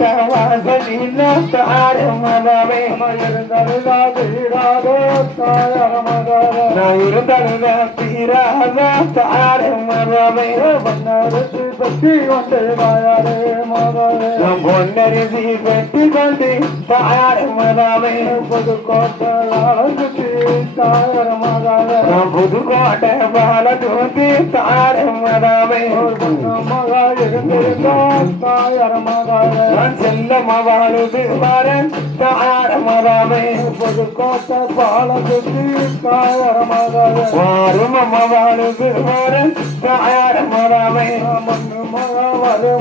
வாசலில் தாரம் மதமே நான் இருந்தாலும் தீராத தாரம் மதமே நான் பொன்னரிசி வெட்டி கொண்டு தாரம் மதமே நான் புதுக்கோட்டை பால தூத்தி தாரம் மதமே நான் செல்ல மவாழுது வரன் தாரம் மதமே புதுக்கோட்டை பாலகுத்தி தாயரமாக வாரும் மவாழுது வரன் தாரம் மதமே மண்ணு மகாவரு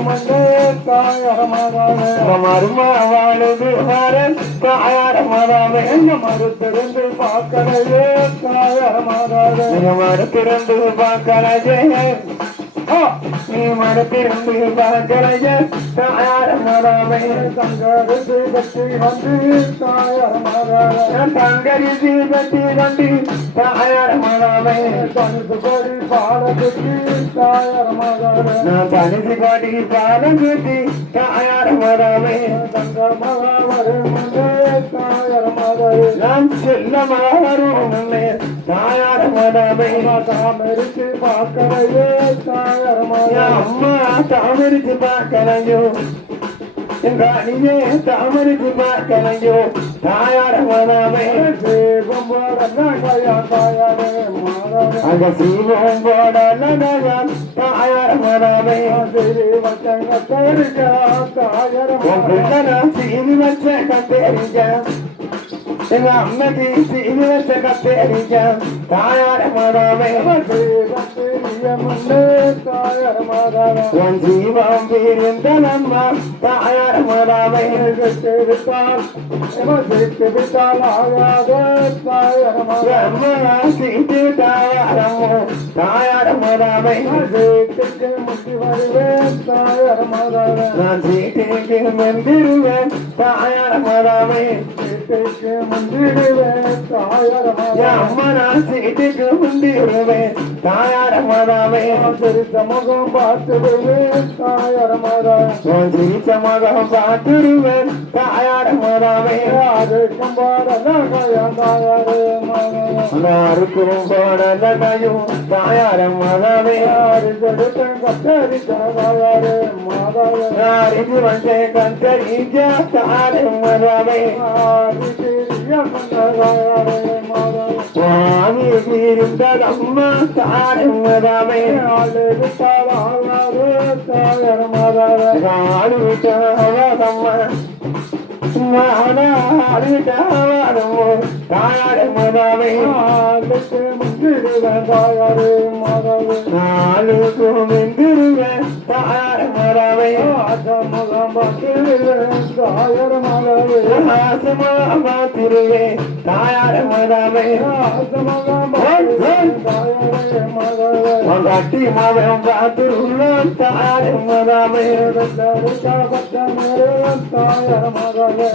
மண்ணே தாயரமாக மரும வாழுது வரன் தாரம் மதமே மறுத்திருந்து பார்க்கலையே தாயரமாக நீ மறுத்திருந்து பார்க்கலையே நீ மறுத்திருந்து பார்க்கலையே தாரம் மதமே தங்கரிசி பற்றி வந்து தாயரமாக நான் தங்கரிசி பற்றி கண்டு தாரம் தனுசு தனிதுபடி பாலகுத்தி தாயரமாக நான் தனிச்சு காட்டி பாலம் கட்டி தாரம் தங்க மகாவரு நான் செல்ல மாறும் தாயார் மதமே தாமரிசி பார்க்கலையே தாயரமாக அம்மா தாமரிச்சு பார்க்கலையோ? எங்க அணியே தாமரிச்சு பார்க்கலையோ? தாயார் மதமே அங்க சீவம் போடலாம் தாயார் மதமே சீனி வச்ச கத்தேரிக்க எங்க அம்மைக்கு சீனி வச்ச கத்தேரிக்க உன் ஜீவம் பிரிந்தனம்மா தாயார் மதமே அம்மா சீட்டு தாயாரம்மோ தாயார் மதமே நான் சீட்டுக்கு மந்திருவேன் தாயார் மதமே அம்மா நான் சீட்டுக்கு மந்திருவேன் தாயார் மதமே முகம் பார்த்து தாயரமாதான் உன் சிரிச்ச மகம் பார்த்துருவேன் தாயார் மதமே நாருக்கும் போடலையும் தாயார் மதமே நாரிக்கு வந்தே கந்தரிஞ்ச தாயார் மதமே சுவாமி இருந்ததம்மா தாயார் மதமே காடு விட்டவதம்மா மாடாடிட்டவதம்மோ தாயார் மதமே நாளுக்கும் வெந்திருவேன் தாயாரு பார்த்திருவே தாயார் மதமே கட்டி மதம் மதமே.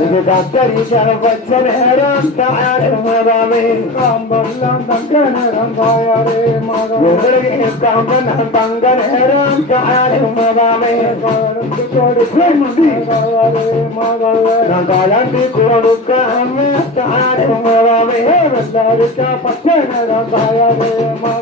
இது கத்தரி பச்ச நேரம் தாயார் மதமே. கம்பன் தங்க நேரம் தாயார் மதமே. நான் கலந்து கொடுக்காம தாயார் மதமே. பெற்றெடுத்த மாதாரே தாயார் மதமே. பெற்றெடுத்த மாதாரே தாயார் மதமே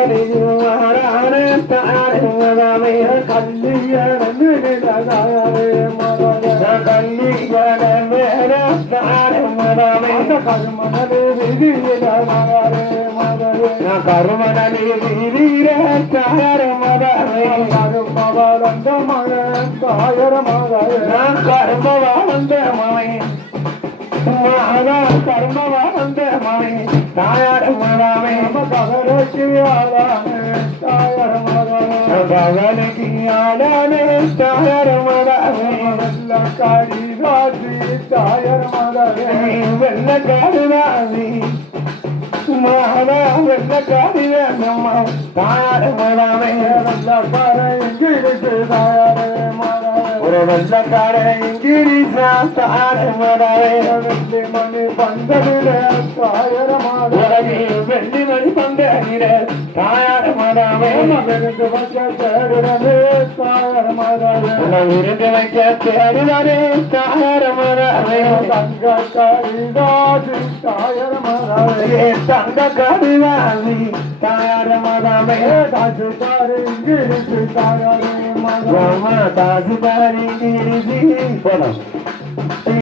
மதமே கல்லி வர வேற தாயார் மதமே நான் கருமணி வீர தாயார் மதமே வாழ்ந்த மவை தாயார் மதமே பகலுக்கு ஆடானே தாயார் மதமே வெள்ள காடுதா மாதா வெள்ளக்காரி வேண்டம்மா தாயார மாதாவே வெள்ளக்கார இங்கிலீஷ் தாயாரே ஒரு வெள்ளக்கார இங்கிலீஷா தாயார மாதாவே வெள்ளி மணி பந்தவிலே தாயர வெள்ளி மணி தாயார மாதாவே விருந்து வச்ச தேடுறமே தாயர மாதாவே உன்னை விருந்து வைக்க தேடினாரே தாயார மாதாவே தங்க கரிதாசி தாயர